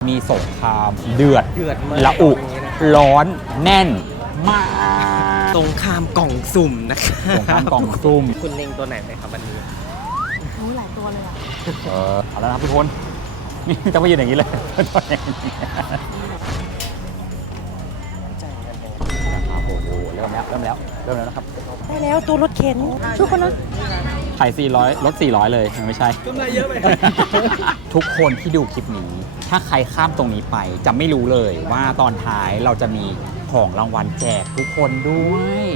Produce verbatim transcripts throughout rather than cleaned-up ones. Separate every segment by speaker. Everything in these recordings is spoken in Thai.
Speaker 1: มีสงครามเดือด
Speaker 2: เดือดมาก
Speaker 1: ระอุร้อนแน่นมาก
Speaker 2: สงครามกล่องสุ่มนะคะ
Speaker 1: สงครามกล่องซุ่ม
Speaker 2: คุณเล็งตัวไหนไหมครับวันนี้
Speaker 3: รู้หลายตัวเลยอ่ะ
Speaker 1: เออเอาแล้วนะครับทุกคนนี่จะมายืนอย่างนี้เลยตอนนี้นะครับโอ้โหเริ่มแล้วเริ่มแล้วเริ่มแล้วนะครับ
Speaker 3: ได้แล้วตัวรถเข็นช่วยคนนะ
Speaker 1: ขายสี่ร้อยลดสี่ร้อยเลยไม่ใช่
Speaker 2: กำไรเยอะไป
Speaker 1: ทุกคนที่ดูคลิปนี้ ถ้าใครข้ามตรงนี้ไปจะไม่รู้เลยว่าตอนท้ายเราจะมีของรางวัลแจกทุกคนด้วย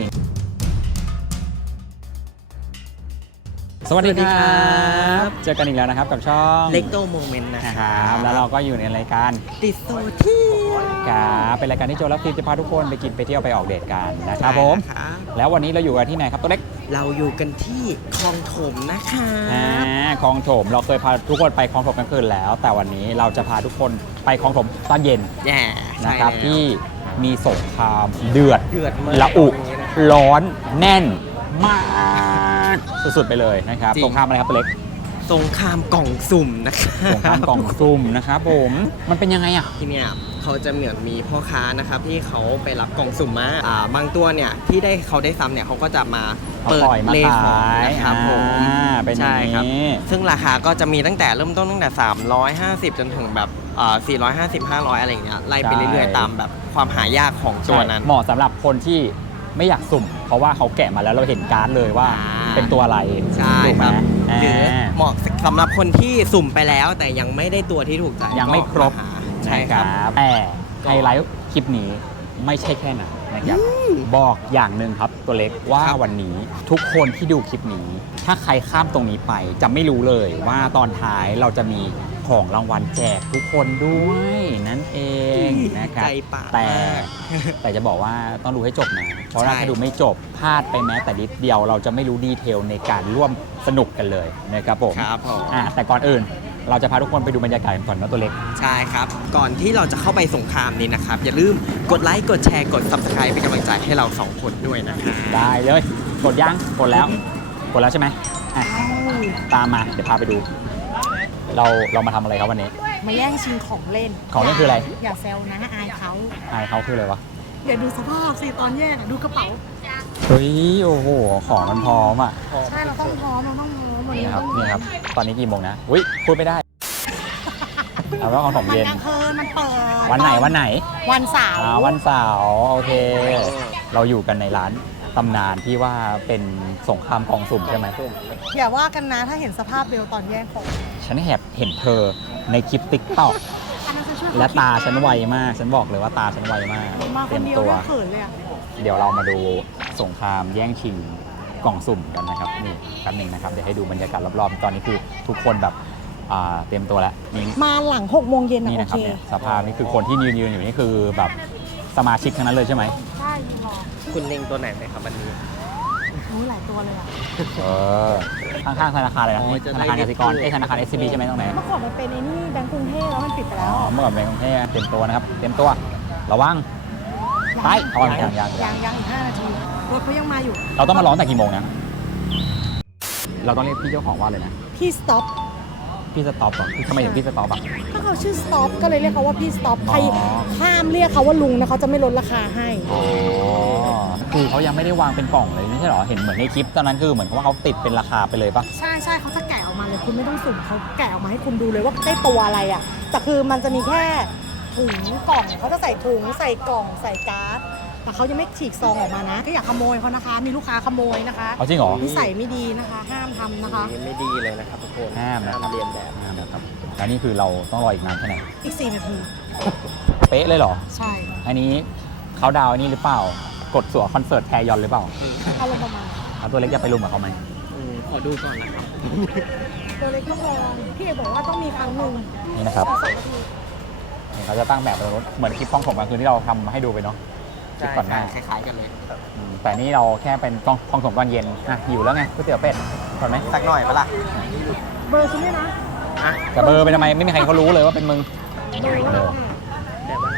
Speaker 1: สวัสดีครับเจอกันอีกแล้วนะครับกับช่อง
Speaker 2: เล็กโตโมเมนต์นะ
Speaker 1: นะ
Speaker 2: ค
Speaker 1: ค
Speaker 2: รั
Speaker 1: รับ
Speaker 2: บ
Speaker 1: แล้วเราก็อยู่ในรายการ
Speaker 2: ติดโซเที่ยว
Speaker 1: ครับเป็นรายการที่โจและฟิล์มจะพาทุกคนไปกินไปเที่ยวไปออกเดทกันนะครับผม
Speaker 2: ครับ
Speaker 1: แล้ววันนี้เราอยู่กันที่ไหนครับตัวเล็ก
Speaker 2: เราอยู่กันที่คลองถมนะคะ
Speaker 1: อ่าคลองถมเราเคยพาทุกคนไปคลองถมกันคืนแล้ว แต่วันนี้เราจะพาทุกคนไปคลองถมตอนเย็น
Speaker 2: แย่
Speaker 1: นะครับ
Speaker 2: ใช่แล้ว
Speaker 1: ที่มีสงครามเดือด
Speaker 2: เดือดมาก
Speaker 1: ระอุ
Speaker 2: ตรงนี้นะ
Speaker 1: ร้อนแน่นมากสุดๆไปเลยนะครับ
Speaker 2: จริง
Speaker 1: สงครามอะไรครับตัวเล็ก
Speaker 2: สงครามกล่องสุ่มนะคะ
Speaker 1: สงครามกล่องซุ่มนะครับผมมันเป็นยังไงอ่ะ
Speaker 2: ที่เนี่ยเขาจะเหมือนมีพ่อค้านะครับที่เขาไปรับกล่องสุ่มมาอ่าบางตัวเนี่ยที่ได้เขาได้ซ้ำเนี่ยเขาก็จะมา
Speaker 1: มา
Speaker 2: เปิด
Speaker 1: ปล่อยมา
Speaker 2: เลขขอ
Speaker 1: ขาง ย
Speaker 2: นะครับผม
Speaker 1: อ่าเป็นอย่าง
Speaker 2: ใช่ครับ
Speaker 1: นี้
Speaker 2: ซึ่งราคาก็จะมีตั้งแต่เริ่มต้นตั้งแต่ สามร้อยห้าสิบ จนถึงแบบอ่าสี่ร้อยห้าสิบ ห้าร้อย อะไรอย่างเงี้ยไล่ไปเรื่อยๆตามแบบความหายากของตัวนั้น
Speaker 1: เหมาะสำหรับคนที่ไม่อยากสุ่ม เพราะว่าเขาแกะมาแล้วเราเห็นการ์ดเลยว่า
Speaker 2: อ่า
Speaker 1: เป็นตัวอะไร
Speaker 2: ใช่
Speaker 1: ถูกไห
Speaker 2: ค
Speaker 1: ม
Speaker 2: รับหรือ
Speaker 1: อ่า
Speaker 2: เหมาะสำหรับคนที่สุ่มไปแล้ว แต่ยังไม่ได้ตัวที่ถูกใจ
Speaker 1: ยังไม่ครบ
Speaker 2: ก็าหาใช่ครับ
Speaker 1: นะแต่ไฮไลท์คลิปนี้ไม่ใช่แค่นั้นนะครับบอกอย่างหนึ่งครับตัวเล็กว่า
Speaker 2: ครับ
Speaker 1: วันนี้ทุกคนที่ดูคลิปนี้ ถ้าใครข้ามตรงนี้ไปจะไม่รู้เลยว่าตอนท้ายเราจะมีของรางวัลแจกทุกคนด้วยนั่นเองนะครับ
Speaker 2: ใจป่า
Speaker 1: แต่
Speaker 2: มาก
Speaker 1: แต่จะบอกว่าต้องดูให้จบนะ เพราะว่า
Speaker 2: ใช่
Speaker 1: ถ้าดูไม่จบพลาดไปแม้แต่นิดเดียวเราจะไม่รู้ดีเทลในการร่วมสนุกกันเลยนะครับผม
Speaker 2: ครับผม
Speaker 1: อ่ะแต่ก่อนอื่น เราจะพาทุกคนไปดูบรรยากาศกันก่อนนะตัวเล็ก
Speaker 2: ใช่ครับ ก่อนที่เราจะเข้าไปสงครามนี้นะครับ อย่าลืมกดไลค์กดแชร์กด ซับสไครบ์ เป็นกำลังใจให้เราสองคนด้วยนะครับ
Speaker 1: ได้เลยกดยังกดแล้วกดแล้วใช่ไหมอ่ะตามมาเดี๋ยวพาไปดู เราเรามาทำอะไรครับวันนี้
Speaker 3: มาแย่งชิงของเล่น
Speaker 1: ของเล่นคืออะไร
Speaker 3: อย่าแซวนะอายเขา
Speaker 1: อายเขาคืออะไรวะ
Speaker 3: เดี๋ยวดูสภาพสิตอนแย่งอะดูกระเป๋า
Speaker 1: เฮ้ยโอ้โหของมันพร้อมอ่ะ
Speaker 3: ใช่เราต้องพร้อมเราต้องพร้อมวัน
Speaker 1: นี่
Speaker 3: นี้
Speaker 1: ครับ
Speaker 3: ต้อง
Speaker 1: นี่ครับตอนนี้กี่โมงนะอุ้ยพูดไม่ได้เอาว่าของผม
Speaker 3: มัน
Speaker 1: เย็น
Speaker 3: กลางคืนมันเปิด
Speaker 1: วันไหนวันไหน
Speaker 3: วันเสาร์
Speaker 1: อ่าวันเสาร์โอเค เราอยู่กันในร้านตำนานที่ว่าเป็นสงครามกองสุ่มใช่ไหม
Speaker 3: อย่าว่ากันนะถ้าเห็นสภาพเบลตอนแย่งของ
Speaker 1: ฉันแอบเห็นเธอในคลิปติ๊กต็อก
Speaker 3: อันนั้นจะช่วย
Speaker 1: และตาฉันไวมาก ฉันบอกเลยว่าตาฉันไวมาก
Speaker 3: มาค
Speaker 1: เตรี
Speaker 3: น
Speaker 1: ยม
Speaker 3: เดียว
Speaker 1: ตัว
Speaker 3: น่าเขินเลยอะ
Speaker 1: เดี๋ยวเรามาดูสงครามแย่งชิงกล่องสุ่มกันนะครับนี่แป๊บหนึงนะครับเดี๋ยวให้ดูบรรยากาศรอบๆตอนนี้คือทุกคนแบบอ่าเตรียมตัวแล้วนี่
Speaker 3: มาหลังหกโมงเย็นนะ
Speaker 1: นี่
Speaker 3: โอ
Speaker 1: นะครับ
Speaker 3: เค
Speaker 1: เนี่ยสภาพนี่คือคนที่ยืนยืนอยู่นี่คือแบบสมาชิกทั้งนั้นเลยใช่ไหม
Speaker 3: ใช่ยิงหรอ
Speaker 2: คุณเล็งตัวไหนไหมครับวันนี้
Speaker 3: รู้หลายตัวเลยอะ
Speaker 1: เออข้างๆธนาคารเลยนะ
Speaker 2: อ๋อจะ
Speaker 1: ธ
Speaker 2: ได้
Speaker 1: นาคารกสิกรเอ้ยธนาคาร เอส ซี บี ใช่ไหมตรงไหน
Speaker 3: เมื่อก่อนมันเป็นไอ้นี่แบงก์กรุงเทพแล้วมันปิดไปแล้
Speaker 1: อ๋
Speaker 3: ว
Speaker 1: อเมื่อก่อนเป็นกรุงเทพเตรียมตัวนะครับเตรียมตัวระวังไปเอาอย่างอย่างอย่าง
Speaker 3: ยังยังอีกห้านาทีรถเขายังมาอยู่
Speaker 1: เราต้องมาร้องแต่กี่โมงนะเราต้องเรียกพี่เจ้าของว่าเลยนะ
Speaker 3: พี่สต็อป
Speaker 1: พี่สต็อปก่อนทำไมถึงพี่สต็อปอ่ะ
Speaker 3: ก็เขาชื่อสต็อปก็เลยเรียกเขาว่าพี่สต็อปใคร
Speaker 1: อ๋อ
Speaker 3: ห้ามเรียกเขาว่าลุงนะเขาจะไม่ลดราคาให้
Speaker 1: อ๋อคือเขายังไม่ได้วางเป็นกล่องเลยไม่ใช่เหรอเห็นเหมือนในคลิปตอนนั้นคือเหมือนว่าเขาติดเป็นราคาไปเลยปะ
Speaker 3: ใช่ใช่เขาจะแกะออกมาเลยคุณไม่ต้องสุ่มเขาแกะออกมาให้คุณดูเลยว่าได้ตัวอะไรอ่ะแต่คือมันจะมีแค่ถุงกล่องเขาจะใส่ถุงใส่กล่องใส่การ์ดแต่เขายังไม่ฉีกซองออกมานะก็อยากขโมยเขานะคะ มีลูกค้าขโมยนะคะ
Speaker 1: เอาจริงเหรอ
Speaker 3: นิสัยไม่ดีนะคะ ห้ามทำนะคะ
Speaker 2: นี่ไม่ดีเลยนะครับทุกคน
Speaker 1: ห้ามนะครับ
Speaker 2: เรียนแบบ
Speaker 1: อ่านะครับแล้วนี่คือเราต้องรออีกนานแค่ไหน
Speaker 3: อีกสี่นาที
Speaker 1: เป๊ะเลยเหรอ
Speaker 3: ใช่
Speaker 1: อันนี้เขาดาวน์อันนี้หรือเปล่ากดสัวคอนเสิร์ตแทยอนหรือเปล่า
Speaker 3: อารมณ์ประมาณ
Speaker 1: เอาตัวเล็กจะไปรุมกับเขาไหม
Speaker 2: อืมขอดูก่อนนะครับ
Speaker 3: ตัวเล็กก็มองพี่เอบอกว่าต้องมีครั้งหนึ่ง
Speaker 1: นี่นะครับ
Speaker 3: สองนาที
Speaker 1: นี่เขาจะตั้งแบบตรงนู้นเหมือนคลิปกล้องผมกลางคืนที่เราทำให้ดูไปเนาะคลิปก่อนหน้า
Speaker 2: คล้ายๆกันเลย
Speaker 1: อืมแต่นี่เราแค่เป็นกล้องกล้องผมตอนเย็นอ่ะหิวแล้วไงก๋วยเตี๋ยวเป็ดก่อนไหม
Speaker 2: สักหน่อยปะล่ะ
Speaker 3: เบอร์คุณด้วยนะ
Speaker 2: อ่ะ
Speaker 1: แต่เบอร์ไปทำไมไม่มีใครเขารู้เลยว่าเป็นมึง
Speaker 3: เบอร์ว่า
Speaker 2: แต่ว่า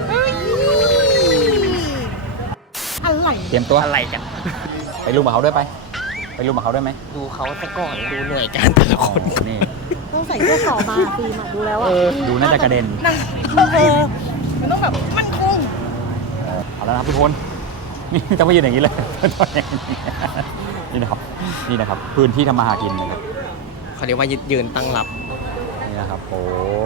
Speaker 3: อะไร
Speaker 1: เตรียมตัว
Speaker 2: อะไรกัน
Speaker 1: ไปรุมกับเขาด้วยไป ไปรุมกับเขาด้วยไหม
Speaker 2: ดูเขาซะก่อนดูหน่วยการแต่ละคน
Speaker 1: นี่
Speaker 3: ต้องใส่เสื้อขาวมาฟิล์มอะดูแล้วอ่ะ
Speaker 1: ดูน่าจะกระเด็น
Speaker 3: นั่งเออมันต้องแบบมั่นคง
Speaker 1: เอาแล้วนะครับทุกคนนี่จะไม่ยืนอย่างนี้เลย นี่นะครับนี่นะครับพื้นที่ทำมาหากินนะครับ
Speaker 2: เขาเรียกว่ายืนยืนตั้งรับ
Speaker 1: นี่นะครับโอ้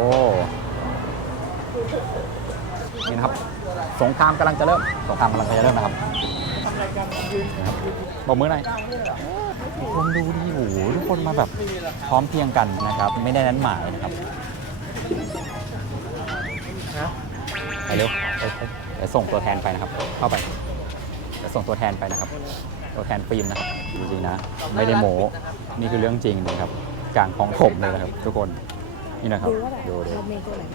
Speaker 1: นี่นะครับสงครามกำลังจะเริ่มสงครามกำลังจะเริ่มนะครับนะครับบอกมือหน่อยทุกคนดูดิโอ้โหทุกคนมาแบบพร้อมเพรียงกันนะครับ ไม่ได้นั้นหมายนะครับไปเร็วไปไปเดี๋ยวส่งตัวแทนไปนะครับ เข้าไปเดี๋ยวส่งตัวแทนไปนะครับ ตัวแทนฟิล์มนะครับจริงๆนะไม่ได้โม้นี่คือเรื่องจริงเลยครับกลางของผมเลยนะครับ ทุกคนนี่นะครับ
Speaker 3: ดูว่าแบบ
Speaker 1: ดูดู
Speaker 3: เราเมนตัวไหน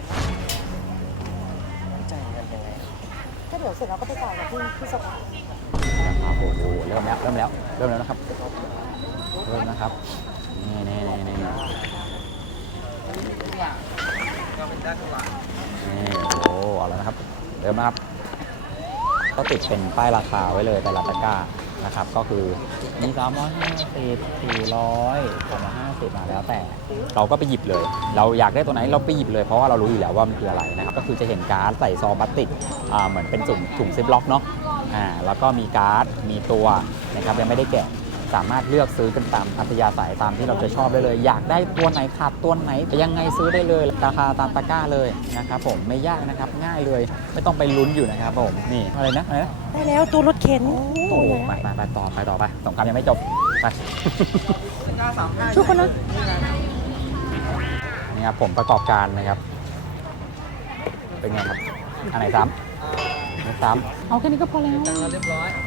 Speaker 2: จ่ายเงินยังไง
Speaker 3: ก็เดี๋ยวเสร็จแล้วก็ไปจ่ายกับที่ที่สภา
Speaker 1: นะครับโอ้โหเริ่มแล้วเริ่มแล้วเริ่มแล้วนะครับเริ่มนะครับนี่นี่นี่นี่นี่โอ้เอาแล้วนะครับเริ่มนะครับก็ติดเป็นป้ายราคาไว้เลยแต่ละตะกร้านะครับก็คือมีสามร้อยห้าสิบ สี่ร้อยสามร้อยห้าสิบมาแล้วแต่เราก็ไปหยิบเลย เราอยากได้ตัวไหนเราไปหยิบเลยเพราะว่าเรารู้อยู่แล้วว่ามันคืออะไรนะครับก็คือจะเห็นการ์ดใส่ซองพลาสติกอ่าเหมือนเป็นถุงถุงซิปล็อกเนาะอ่าแล้วก็มีการ์ดมีตัวนะครับยังไม่ได้แกะสามารถเลือกซื้อกันตามอัธยาศัยตามที่เราจะชอบได้เลย อยากได้ตัวไหนขาดตัวไหนยังไงซื้อได้เลยราคาตามตะกร้าเลยนะครับผมไม่ยากนะครับง่ายเลยไม่ต้องไปลุ้นอยู่นะครับผมนี่อะไรนะอะไรนะ
Speaker 3: ได้แล้วตัวรถเข็น
Speaker 1: โอ้ไปไปไปต่อไปต่อไปสงครามยังไม่จบไป
Speaker 3: ช่วยคนนะ
Speaker 1: นี่ครับผมประกอบการนะครับเป็นไงครับอันไหนซ้ำไม่ซ้ำเอาแค่นี้ก็พอแล้วเรียบร้อย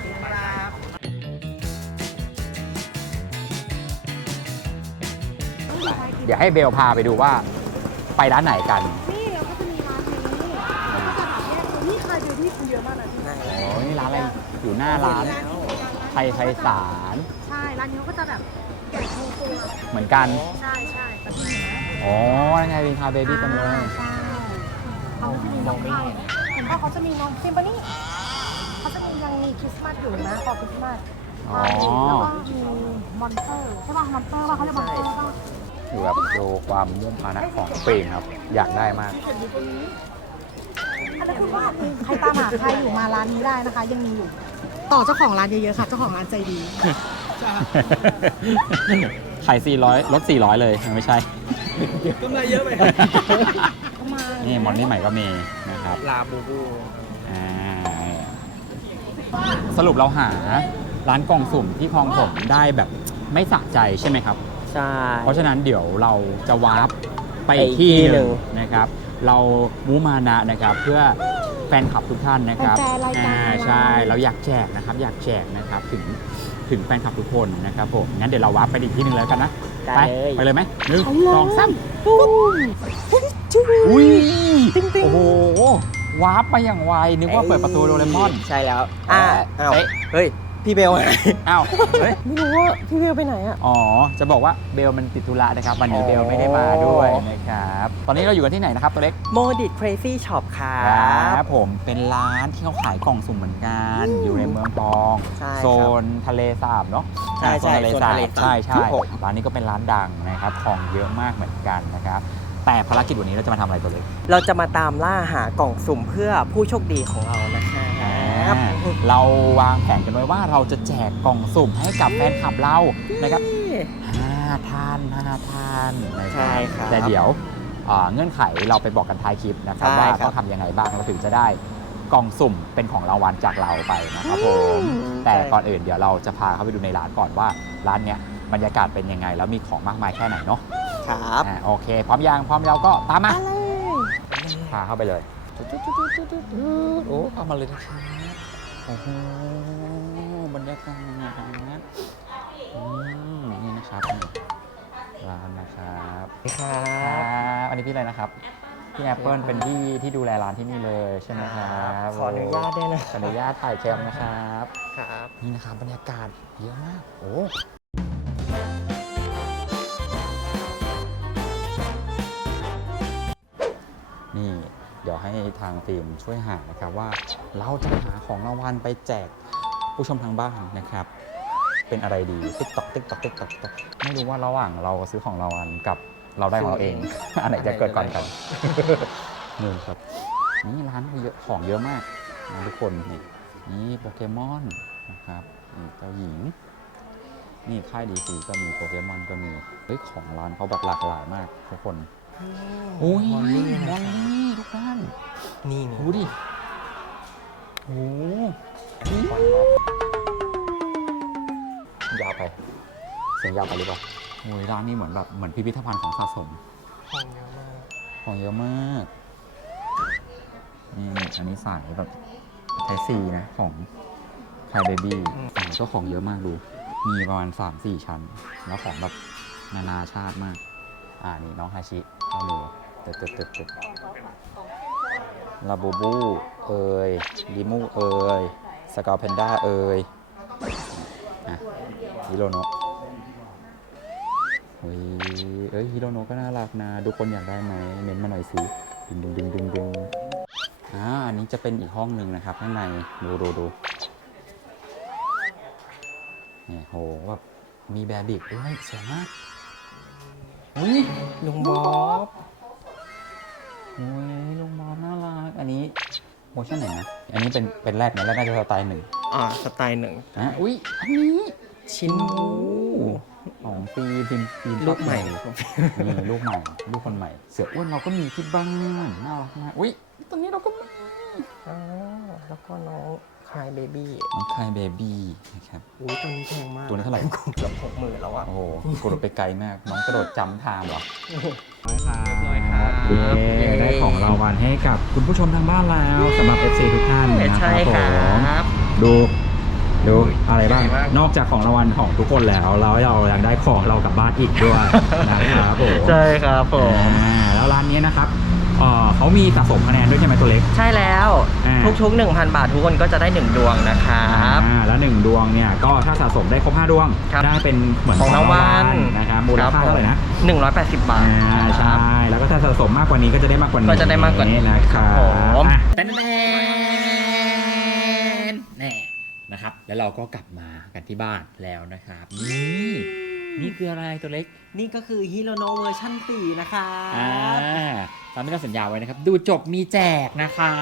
Speaker 1: เดี๋ยวให้เบลพาไปดูว่าไปร้านไหนกัน
Speaker 3: นี่เราก็จะมีร้านนี้แล้วก็จะแบบแยกตัวนี่ใครเบบี้คนเยอะมากนะพี่
Speaker 1: โอ้นี่ร้านอะไรอยู่หน้าร้านไทยไทยสาร
Speaker 3: ใช่ร้านนี้เขาก็จะแบบแกะโชว์ตัว
Speaker 1: เหมือนกัน
Speaker 3: ใช่ใช่แต่ที่เหนือ
Speaker 1: อ๋อยังไงเป็นคาเบบี้จังเลย
Speaker 3: ใช่เขาจะมีน้องไข่เห็นป่ะเขาจะมีน้องซิมบานี่เขาจะมียังมีคริสต์มาสอยู่นะขอคริสต์มาส
Speaker 1: อ๋อ
Speaker 3: แล้วก็มีมอนเตอร์ใช่ป่ะมอนเตอร์ว่าเขาเรียกมอนเตอร์ป่ะ
Speaker 1: อยู่แบบดูความมุ่งมานะของฟิล์มครับ อยากได้มาก
Speaker 3: อันนั้นคือว่าใครตามหาใครอยู่มาร้านนี้ได้นะคะ ยังมีอยู่ ต่อเจ้าของร้านเยอะๆค่ะเจ้าของร้านใจดี
Speaker 1: ขายสี่ร้อยลดสี่ร้อยเลยไม่ใช่
Speaker 2: กำไรเยอะไป
Speaker 3: ก็มา
Speaker 1: นี่มอนนี่ใหม่ก็มีนะครับ
Speaker 2: ลาบูบู
Speaker 1: อ่าสรุปเราหาร้านกล่องสุ่มที่คลองผมได้แบบไม่สะใจใช่ไหมครับ
Speaker 2: ใช่
Speaker 1: เพราะฉะนั้นเดี๋ยวเราจะวาร์ปไป
Speaker 2: ไปอี
Speaker 1: อี
Speaker 2: ก
Speaker 1: กที่
Speaker 2: ที่
Speaker 1: ห
Speaker 2: หนึ่
Speaker 1: นึ่ง
Speaker 2: ง
Speaker 1: นะครับ เรามูมานะนะครับเพื่อแฟนคลับทุกท่านนะครับ
Speaker 3: แฟนๆรายการ
Speaker 1: อ่า
Speaker 3: เรา
Speaker 1: ใช่เราอยากแจกนะครับ อยากแจกนะครับถึงถึงแฟนคลับทุกคนนะครับผมงั้นเดี๋ยวเราวาร์ปไปอีกที่หนึ่งแล้วกันนะ
Speaker 2: ได้
Speaker 1: ไป
Speaker 2: เลย
Speaker 1: ไปเลยไหมหนึ่งสองสาม
Speaker 3: ตุ้มจุ๊บ
Speaker 1: อุ้ย
Speaker 3: ติ๊งติ๊ง
Speaker 1: โอ้โหวาร์ปไปอย่างไวนึกว่าเปิดประตูโดเรมอน
Speaker 2: ใช่แล้วอ่าอ้าว
Speaker 1: เอ๊ะ
Speaker 2: เฮ้ย พี่เบล
Speaker 1: อ้าวเฮ้ย
Speaker 3: ไม่รู้ว่าพี่เวลไปไหนอ่ะ
Speaker 1: อ๋อ จะบอกว่าเบลมันติดธุระนะครับ วันนี้
Speaker 2: อ๋อ
Speaker 1: เบลไม่ได้มาด้วยนะครับ ตอนนี้เราอยู่กันที่ไหนนะครับตัวเล็ก
Speaker 2: โมดิเครซี่ช็อปครั
Speaker 1: ครับ บผมเป็นร้านที่เขาขายกล่องสุ่มเหมือนกัน อยู่ในเมืองทอง
Speaker 2: ใช่ครับ
Speaker 1: โซนทะเลสาบเนาะ
Speaker 2: ใช่
Speaker 1: อ่า
Speaker 2: ใช่
Speaker 1: โซนทะเลสาบ
Speaker 2: โซนทะเลสาบ
Speaker 1: ใช่ใช่
Speaker 2: ครับผม
Speaker 1: ร้านนี้ก็เป็นร้านดังนะครับ ของเยอะมากเหมือนกันนะครับ แต่ภารกิจวันนี้เราจะมาทำอะไรตัวเล็ก
Speaker 2: เราจะมาตามล่าหากล่องสุ่มเพื่อผู้โชคดีของเรานะครับ
Speaker 1: อ่าเราวางแผนกันไว้ว่าเราจะแจกกล่องสุ่มให้กับแฟนคลับเรานะครับ ห้าท่านห้าท่านนะค
Speaker 2: ใช่
Speaker 1: รับ
Speaker 2: ครับ
Speaker 1: แต่เดี๋ยวอ่าเงื่อนไขเราไปบอกกันท้ายคลิปนะครับ
Speaker 2: ใช่
Speaker 1: ว่า
Speaker 2: ครับ
Speaker 1: ต้องทำยังไงบ้างเราถึงจะได้กล่องสุ่มเป็นของรางวัลจากเราไปนะครับผมแต่ก่อนอื่นเดี๋ยวเราจะพาเข้าไปดูในร้านก่อนว่าร้านเนี้ยบรรยากาศเป็นยังไงแล้วมีของมากมายแค่ไหนเนาะ
Speaker 2: ครับ
Speaker 1: อ่าโอเค พร้อมยังพร้อมแล้วก็ตามมา
Speaker 3: อะไร
Speaker 1: พาเข้าไปเลยโอ้เอามาเลยนะครับโอ้โหบรรยากาศอืมนี่นะครับนี่ร้านนะครับ
Speaker 2: ครั
Speaker 1: ครับ บอันนี้พี่อะไรนะครับ พี่แอปเปิลเป็นพี่ที่ดูแลร้านที่นี่เลยใช่ไหมครับ
Speaker 2: ขออนุญาตด้วยนะ
Speaker 1: ขออนุญาตถ่ายแคมนะครับ
Speaker 2: ครับ
Speaker 1: นี่นะครับบรรยากาศเยอะมาก โอ้นี่เดี๋ยวให้ทางฟิล์มช่วยหานะครับว่าเราจะหาของรางวัลไปแจกผู้ชมทางบ้านนะครับ เป็นอะไรดีติ๊กตอกติ๊กตอกติ๊กตอกไม่รู้ว่าระหว่างเราซื้อของรางวัลกับเราได้ของเราเอง อันไหนจะเกิดก่อนกัน คหนึ่งครับนี่ร้านเยอะของเยอะมากนะทุกคนนี่นี่โปเกมอนนะครับนี่เจ้าหญิงนี่ค่ายดีซีก็มีโปเกมอนก็มีเฮ้ยของร้านเขาแบบหลากหลายมากทุกคนอุ้ย
Speaker 2: มอลลี่
Speaker 1: มอลลี่ทุกท่าน
Speaker 2: นี่นี่
Speaker 1: ดูดิโอ้ยาวไปเสียงยาวไปหรือเปล่าโอ้ยร้านนี้เหมือนแบบเหมือนพิพิธภัณฑ์ของสะสม
Speaker 2: ของเยอะมาก
Speaker 1: ของเยอะมากนี่อันนี้สายแบบไทซีนะของไทเบบี้ก็ของเยอะมากดู มีประมาณ สามสี่ ชั้น แล้วของแบบนานาชาติมาก อ่านี่น้องฮาชิเข้ามือตึ๊ดตึ๊ดตึ๊ดตึ๊ดลาบูบูเอ่ยลิมูเอ่ยสกาเพนด้าเอ่ยอ่ะฮิโรโนะเฮ้ยเอ้ยฮิโรโนะก็น่ารักนะทุกคนอยากได้ไหมเม้นมาหน่อยสิดึงดึงดึงดึงดึงอ่าอันนี้จะเป็นอีกห้องหนึ่งนะครับข้างในดูดูดูเนี่ยโหแบบมีแบบบิกด้วยสวยมากอุ้ย
Speaker 2: ลุงบ๊อบ
Speaker 1: โอ้ยลุงบอลน่ารักอันนี้โมชั่นไหนนะอันนี้เป็นเป็นแรกนะแรกน่าจะสไตล์หนึ่ง
Speaker 2: อ่าสไตล์หนึ่ง
Speaker 1: อ่ะอุ้ยอันนี้
Speaker 2: ชิ้นบู
Speaker 1: ของปีพิมปี
Speaker 2: ลูกใหม่
Speaker 1: นี่ลูกใหม่ลูกคนใหม่ เสืออ้วนเราก็มีที่บ้านน่ารักมากอุ้ยตรงนี้เราก็มี
Speaker 2: อ่าแล้วก็น้องคายเบบี้
Speaker 1: น้องคายเบบี้นะครับ
Speaker 2: อุ้ยตัวนี้แพงมาก
Speaker 1: ตัวนี้เท่าไหร่
Speaker 2: เกือบหกหมื่นแล้วอ่ะ
Speaker 1: โอ้โหกระโดดไปไกลมากน้องกระโดดจำทางเหรอ
Speaker 2: เรียบร้อยครับ
Speaker 1: เย้ได้ของรางวัลให้กับคุณผู้ชมทางบ้านแล้วสำหรับ เอฟ ซี ทุกท่านนะค
Speaker 2: ใช่
Speaker 1: รับผ
Speaker 2: ครั
Speaker 1: ม
Speaker 2: บ
Speaker 1: ดูดูอะไรบ้าง
Speaker 2: ใหญ่มาก
Speaker 1: นอกจากของรางวัลของทุกคนแล้วเราเรายังได้ของเรากลับบ้านอีกด้วย นะครับผม
Speaker 2: ใช่ครับผม
Speaker 1: อ่าแล้วร้านนี้นะครับเอ่อเขามีสะสมคะแนนด้วยใช่ไหมตัวเล็ก
Speaker 2: ใช่แล้ว
Speaker 1: อ่า
Speaker 2: ทุกๆ หนึ่งพัน บาททุกคนก็จะได้หนึ่งดวงนะครับ
Speaker 1: อ่าแล้วหนึ่งดวงเนี่ยก็ถ้าสะสมได้ครบห้าดวง
Speaker 2: ครับ
Speaker 1: ได้เป็นเหมือน
Speaker 2: ของรางวัล
Speaker 1: นะครับมูลค่าเท่าไหร่นะ
Speaker 2: หนึ่งร้อยแปดสิบบาท
Speaker 1: อ่าใช่แล้วก็ถ้าสะสมมากกว่านี้ก็จะได้มากกว่านี้
Speaker 2: ก็จะได้มากกว่านี้
Speaker 1: นะครับ
Speaker 2: ผม
Speaker 1: อ่ะแตนแตนแน่นะครับ แล้วเราก็กลับมากันที่บ้านแล้วนะครับนี่นี่คืออะไรตัวเล็ก
Speaker 2: นี่ก็คือฮิโรโนเวอร์ชั่นสี่นะคะ
Speaker 1: อ่าตามที่เราสัญญาไว้นะครับ ดูจบมีแจกนะครับ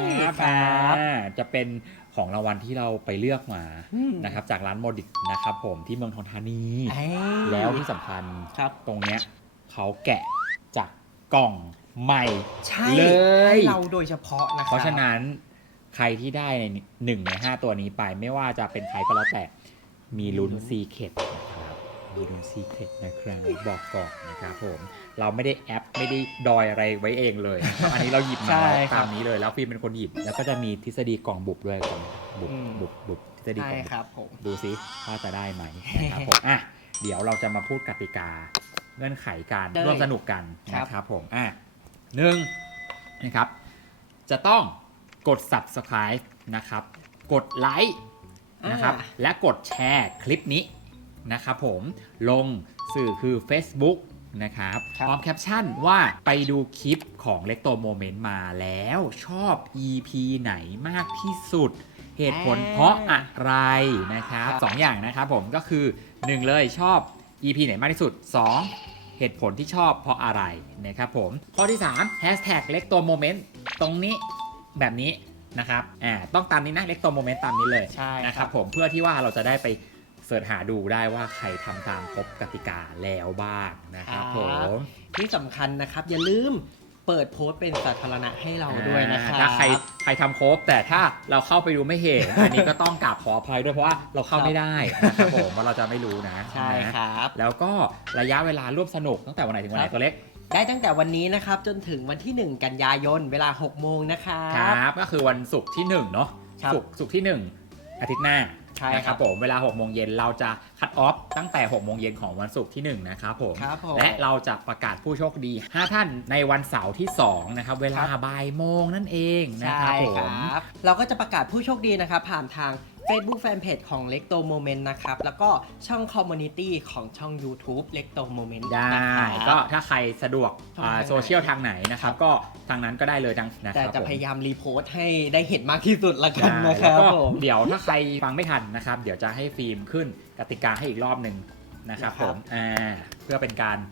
Speaker 2: ครับ
Speaker 1: อ่าจะเป็นของรางวัลที่เราไปเลือกมา
Speaker 2: อืม
Speaker 1: นะครับจากร้านโมดิกนะครับผมที่เมืองทองธานี
Speaker 2: เอ้ย
Speaker 1: แล้วที่สำคัญ
Speaker 2: ครับ
Speaker 1: ตรงเนี้ยเขาแกะจากกล่องใหม่
Speaker 2: ใช่
Speaker 1: เลย
Speaker 2: ให้เราโดยเฉพาะนะครับ
Speaker 1: เพราะฉะนั้นใครที่ได้ในหนึ่งในห้าตัวนี้ไปไม่ว่าจะเป็นใครก็แล้วแต่มีลุ้นซีเคทนะครับมีลุ้นซีเคทนะครับบอกก่อนนะครับผมเราไม่ได้แอปไม่ได้ดอยอะไรไว้เองเลยนะครับอันนี้เราหยิบมา
Speaker 2: ใช่ครับ
Speaker 1: ตามนี้เลยแล้วฟิล์มเป็นคนหยิบแล้วก็จะมีทฤษฎีกล่องบุบด้วยกล่องบุบ
Speaker 2: อืม
Speaker 1: บุบบุบทฤษฎี
Speaker 2: ใช่
Speaker 1: กล่องบุบ
Speaker 2: ครับผม
Speaker 1: ดูซิว่าจะได้ไหมนะครับผมอ่ะเดี๋ยวเราจะมาพูดกติกาเงื่อนไขการ
Speaker 2: ได้
Speaker 1: ร่วมสนุกกัน
Speaker 2: ครับ
Speaker 1: นะครับผมอ่ะหนึ่งนะครับจะต้องกด Subscribe นะครับกดไลค์นะครับและกดแชร์คลิปนี้นะครับผมลงสื่อคือ Facebook นะครับ
Speaker 2: ครับ
Speaker 1: พร้อมแคปชั่นว่าไปดูคลิปของ Lecto Moment มาแล้วชอบ อี พี ไหนมากที่สุด เหตุผลเพราะอะไรนะครับสองอย่างนะครับผมก็คือหนึ่งเลยชอบ อี พี ไหนมากที่สุดสองเหตุผลที่ชอบเพราะอะไรนะครับผมข้อที่สาม Hashtag Lecto Moment ตรงนี้แบบนี้นะครับอ่าต้องตามนี้นะ Lecto Moment ตามนี้เลย
Speaker 2: ใช่
Speaker 1: นะครับผมเพื่อที่ว่าเราจะได้ไปเสิร์ชหาดูได้ว่าใครทำตามครบกติกาแล้วบ้างนะครับผม
Speaker 2: ที่สำคัญนะครับอย่าลืมเปิดโพสต์เป็นสาธารณะให้เราด้วยนะครับ
Speaker 1: ถ้าใครใครทำครบแต่ถ้าเราเข้าไปดูไม่เห็น อันนี้ก็ต้องกราบขออภัยด้วยเพราะว่าเราเข้าไม่ได้นะครับผมว่าเราจะไม่รู้นะ
Speaker 2: ใช่ครับ
Speaker 1: แล้วก็ระยะเวลาร่วมสนุกตั้งแต่วันไหนถึงวันไหนตัวเล็ก
Speaker 2: ได้ตั้งแต่วันนี้นะครับจนถึงวันที่หนึ่งกันยายนเวลาหกโมงนะครับ
Speaker 1: ครับก็คือวันศุกร์ที่หนึ่งเนาะ
Speaker 2: ครับ
Speaker 1: ศุกร์ศุกร์ที่หนึ่งอาทิตย์หน้า
Speaker 2: ใช่
Speaker 1: นะครับผมเวลาหกโมงเย็นเราจะคัดออฟตั้งแต่หกโมงเย็นของวันศุกร์ที่หนึ่งนะครับผม
Speaker 2: ครับผม
Speaker 1: และเราจะประกาศผู้โชคดีห้าท่านในวันเสาร์ที่สองนะครับเวลา
Speaker 2: ครับ
Speaker 1: บ่ายโมงนั่นเองนะครับ
Speaker 2: ใช่
Speaker 1: ผ
Speaker 2: ค
Speaker 1: ม
Speaker 2: รับ เราก็จะประกาศผู้โชคดีนะครับ ผ่านทาง Facebook Fanpage ของ Lecto Moment นะครับ แล้วก็ช่อง Community ของช่อง YouTube Lecto Moment
Speaker 1: ได้
Speaker 2: นะครับ
Speaker 1: ก็ถ้าใครสะดวก
Speaker 2: ช่องทางไหน
Speaker 1: โซเชียลทางไหนนะครับ ก็ทางนั้นก็ได้เลยทั้งนะค
Speaker 2: แต่
Speaker 1: รับ
Speaker 2: จะ
Speaker 1: ผม
Speaker 2: พยายามรีโพสต์ให้ได้เห็นมากที่สุดละกัน
Speaker 1: ได้
Speaker 2: นะค
Speaker 1: แล้ว
Speaker 2: รับ
Speaker 1: ก็
Speaker 2: ผม
Speaker 1: เดี๋ยวถ้าใครฟังไม่ทันนะครับ เดี๋ยวจะให้ฟิล์มขึ้นกติกาให้อีกรอบหนึ่งนะครับ
Speaker 2: นะค
Speaker 1: ผ
Speaker 2: รับ
Speaker 1: มอ่าเพื่อเป็นการ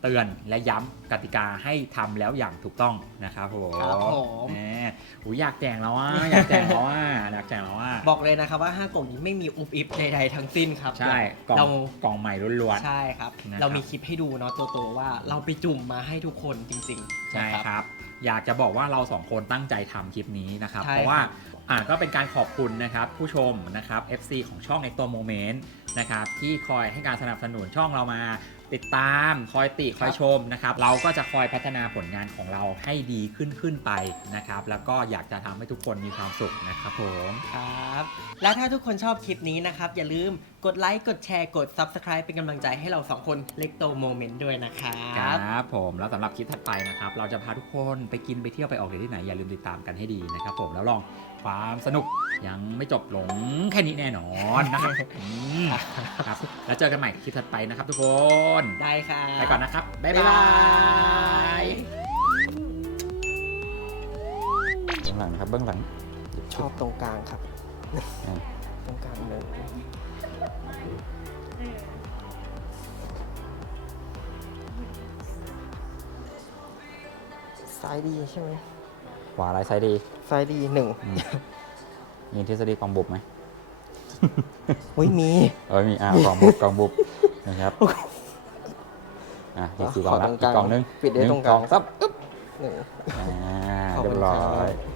Speaker 1: เตือนและย้ำกติกาให้ทำแล้วอย่างถูกต้องนะครับผม
Speaker 2: ครับผม
Speaker 1: แหมอุ๊ยอยากแจกแล้วว่าอยากแจกแล้วว่าอยากแจกแล้วว่า
Speaker 2: บอกเลยนะครับว่าห้ากล่องนี้ไม่มีอุบอิบใดๆทั้งสิ้นครับ
Speaker 1: ใช่กล่อง
Speaker 2: เรา
Speaker 1: กล่องใหม่ล้วน
Speaker 2: ใช่ครับ
Speaker 1: นะครับ
Speaker 2: เรามีคลิปให้ดูเนาะตัวโตว่าเราไปจุ่มมาให้ทุกคนจริงๆ
Speaker 1: ๆใช่
Speaker 2: นะครับ
Speaker 1: อยากจะบอกว่าเราสองคนตั้งใจทำคลิปนี้นะครับ
Speaker 2: ใช่
Speaker 1: เพราะว่าอ่าก็เป็นการขอบคุณนะครับผู้ชมนะครับ เอฟ ซี ของช่องในตัวโมเมนต์นะครับที่คอยให้การสนับสนุนช่องเรามาติดตามคอยติคอยชมนะครับเราก็จะคอยพัฒนาผลงานของเราให้ดีขึ้นขึ้นไปนะครับแล้วก็อยากจะทำให้ทุกคนมีความสุขนะครับผม
Speaker 2: ครับ และถ้าทุกคนชอบคลิปนี้นะครับ อย่าลืมกดไลค์ กดแชร์ กด Subscribe เป็นกำลังใจให้เราสองคนเล็กโตโมเมนต์ด้วยนะครั
Speaker 1: ครับ บผมแล้วสำหรับคลิปถัดไปนะครับเราจะพาทุกคนไปกินไปเที่ยวไปออกเดทที่ไหนอย่าลืมติดตามกันให้ดีนะครับผมแล้วลองความสนุกยังไม่จบลงแค่นี้แน่นอนนะครับอืมครับแล้วเจอกันใหม่คลิปถัดไปนะครับทุกคน
Speaker 2: ได้ครับ
Speaker 1: ไปก่อนนะครับ บ๊าย
Speaker 2: บ๊าย
Speaker 1: บา
Speaker 2: บาย ย
Speaker 1: เบื้องหลังนะครับเบื้องหลัง
Speaker 2: ชอบตรงกลางครับ
Speaker 1: อืม
Speaker 2: ตรงกลางเลยซ้ายดีใช่ไหม
Speaker 1: ขวาไรซ้ายดี
Speaker 2: ซ้ายดีหนึ่ง
Speaker 1: อืมมีทฤษฎีกองบุบไหม
Speaker 2: เฮ้ยมี
Speaker 1: เอ้ยมีอ่ากองบุบกองบุบนะครับอ่ะอีกสี่กล่องแล้ว
Speaker 2: ขอตรงกลาง
Speaker 1: อีกกล่องนึง
Speaker 2: ปิดได้
Speaker 1: หนึ่
Speaker 2: ตรงกลาง
Speaker 1: สอซับ
Speaker 2: หนึ่ง
Speaker 1: อ่า
Speaker 2: ขอบคุ
Speaker 1: เรีย
Speaker 2: ณ
Speaker 1: บร้อ
Speaker 2: ครั
Speaker 1: ย
Speaker 2: บ